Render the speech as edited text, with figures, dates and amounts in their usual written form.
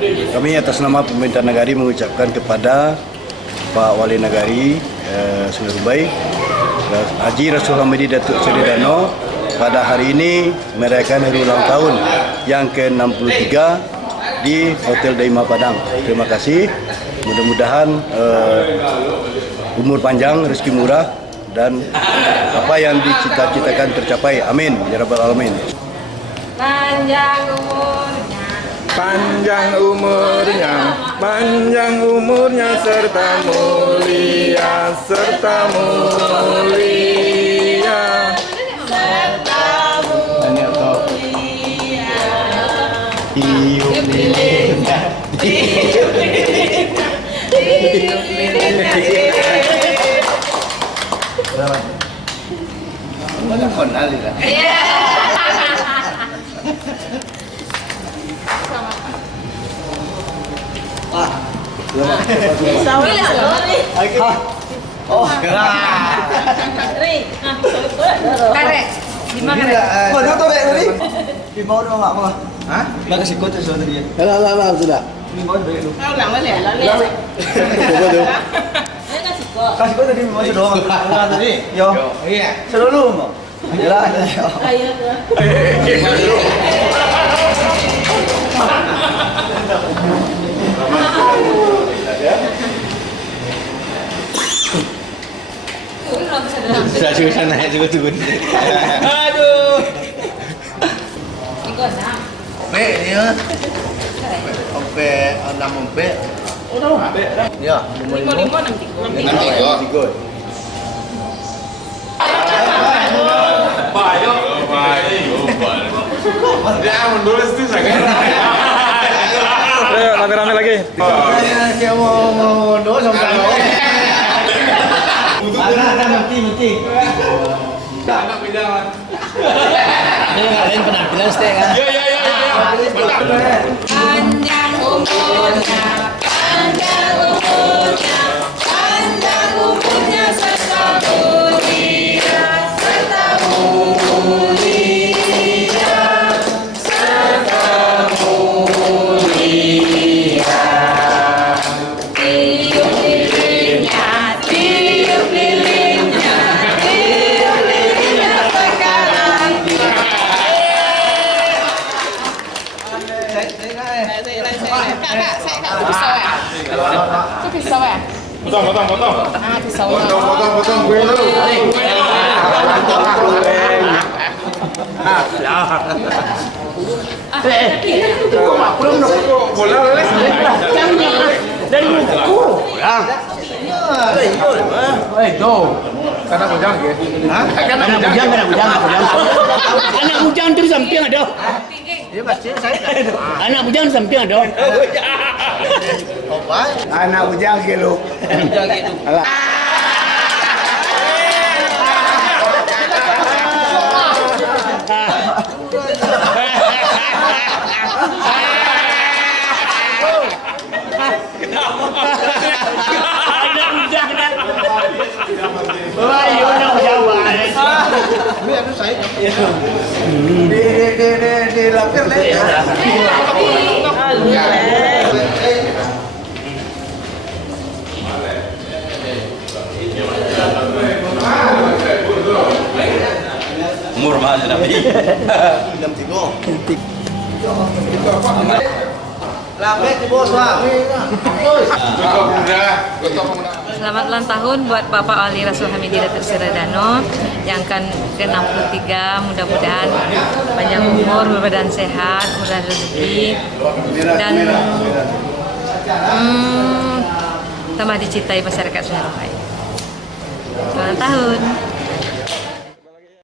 Kami atas nama pemerintah Nagari mengucapkan kepada Pak Wali Nagari Sungai Rubai, Haji Rasul Hamidi Datuk Seri Dano, pada hari ini merayakan hari ulang tahun yang ke-63 di Hotel Daima Padang. Terima kasih. Mudah-mudahan umur panjang, rezeki murah, dan apa yang dicita-citakan tercapai. Amin ya rabbal alamin. Panjang umurnya serta mulia Susah naik juga turun. Aduh. Nek ni ya. Sampai 6 empek. Ya, 65. Bayo. Dia mundur itu sangat. Ayo, rame-rame lagi. Saya mau mundur sampai. Ada menti. Anak pinjaman. Ini ngalahin penampilan stek kan? Iya. Panjang umurnya serta mulia. Potong. Potong gue dulu. Dari mukaku. Karena bujang ya. Karena bujang. Anak bujang terus samping ada. Iya pasti saya. Anak bujang samping ada. Anak bujang kilo. Alah. Umur mahal tapi. Selamat ulang tahun buat Bapak Wali Rasul Hamidi Datuk Seri Dano yang akan ke-63. Mudah-mudahan panjang umur, berbadan sehat, murah rezeki, dan tambah dicintai masyarakat Sungai Rubai. Selamat tahun.